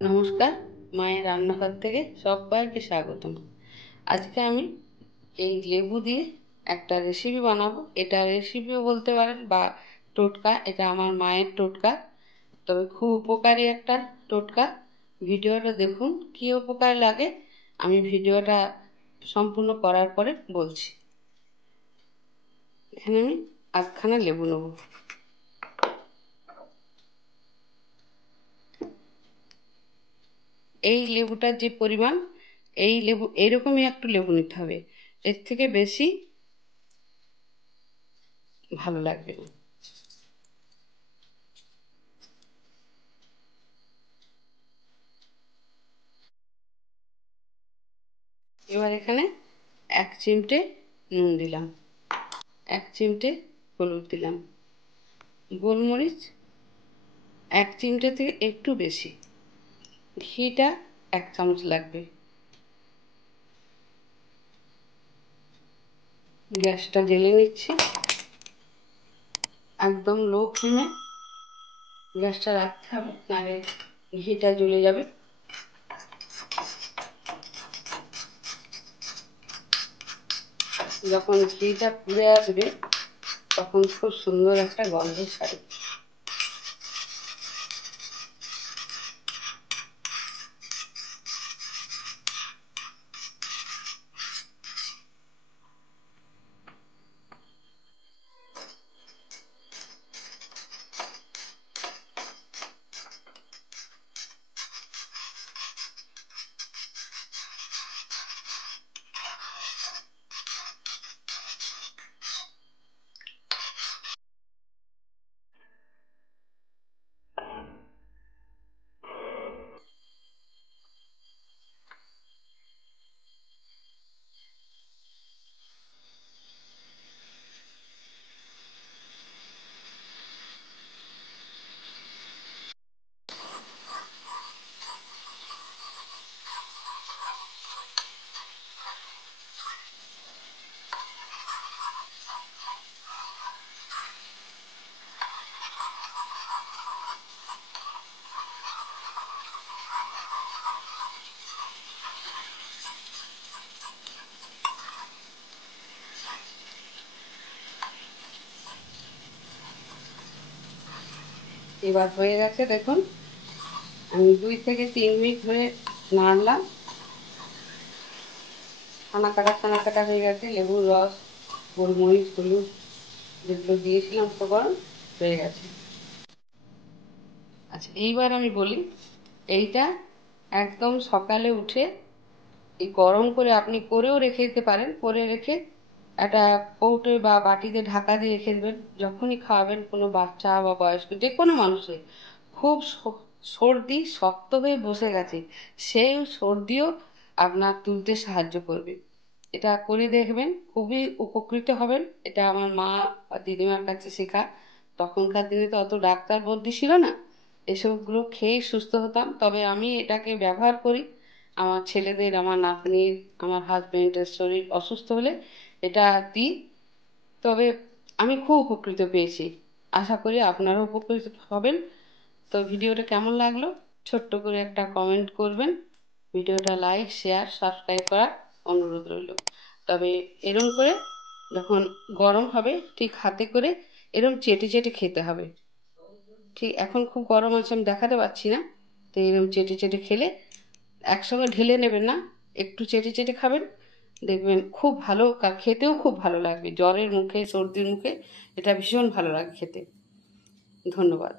নমস্কার, মায়ের রান্নাঘর থেকে সবাইকে স্বাগতম। আজকে আমি এই লেবু দিয়ে একটা রেসিপি বানাবো। এটা রেসিপিও বলতে পারেন বা টোটকা। এটা আমার মায়ের টোটকা, তবে খুব উপকারী একটা টোটকা। ভিডিওটা দেখুন, কী উপকার লাগে আমি ভিডিওটা সম্পূর্ণ করার পরে বলছি। এখানে আমি আধখানা লেবু নেব। এই লেবুটার যে পরিমাণ, এই লেবু এইরকমই একটু লেবু নিতে হবে, এর থেকে বেশি ভালো লাগবে না। এবার এখানে 1 চিমটে নুন দিলাম, 1 চিমটে হলুদ দিলাম, গোলমরিচ 1 চিমটে থেকে একটু বেশি, ঘিটা 1 চামচ লাগবে। গ্যাসটা জ্বেলে নিচ্ছি, একদম লো ফ্লেমে গ্যাসটা রাখতে হবে, নাহলে ঘিটা জ্বলে যাবে। যখন ঘিটা পুড়ে আসবে তখন খুব সুন্দর একটা গন্ধ ছাড়ে। এবার হয়ে গেছে, দেখুন আমি 2 থেকে 3 মিনিট ধরে নাড়লাম। ছানা কাটা হয়ে গেছে। লেবুর রস, গোলমরিচ, হলুদ যেগুলো দিয়েছিলাম উপকরণ হয়ে গেছে। আচ্ছা, এইবার আমি বলি, এইটা একদম সকালে উঠে এই গরম করে আপনি করেও রেখে দিতে পারেন। করে রেখে একটা কৌটো বা বাটিতে ঢাকা দিয়ে রেখে দেবেন। যখনই খাওয়াবেন কোনো বাচ্চা বা বয়স্ক যে কোনো মানুষের খুব সর্দি শক্ত হয়ে বসে গেছে, সেই সর্দিও আপনার তুলতে সাহায্য করবে। এটা করে দেখবেন, খুবই উপকৃত হবেন। এটা আমার মা বা দিদিমার কাছে শেখা। তখনকার দিনে তো অত ডাক্তার বুদ্ধি ছিল না, এসবগুলো খেয়েই সুস্থ হতাম। তবে আমি এটাকে ব্যবহার করি আমার ছেলেদের, আমার নাতনির, আমার হাজব্যান্ডের শরীর অসুস্থ হলে এটা দিই। তবে আমি খুব উপকৃত পেয়েছি, আশা করি আপনারাও উপকৃত হবেন। তো ভিডিওটা কেমন লাগলো ছোট্ট করে একটা কমেন্ট করবেন। ভিডিওটা লাইক, শেয়ার, সাবস্ক্রাইব করার অনুরোধ রইল। তবে এরম করে যখন গরম হবে ঠিক হাতে করে এরম চেটে চেটে খেতে হবে। ঠিক এখন খুব গরম আছে, আমি দেখাতে পারছি না, তো এরম চেটে চেটে খেলে, একসঙ্গে ঢেলে নেবেন না, একটু চেটে চেটে খাবেন, দেখবেন খুব ভালো, খেতেও খুব ভালো লাগবে। জ্বরের মুখে, সর্দির মুখে এটা ভীষণ ভালো লাগে খেতে। ধন্যবাদ।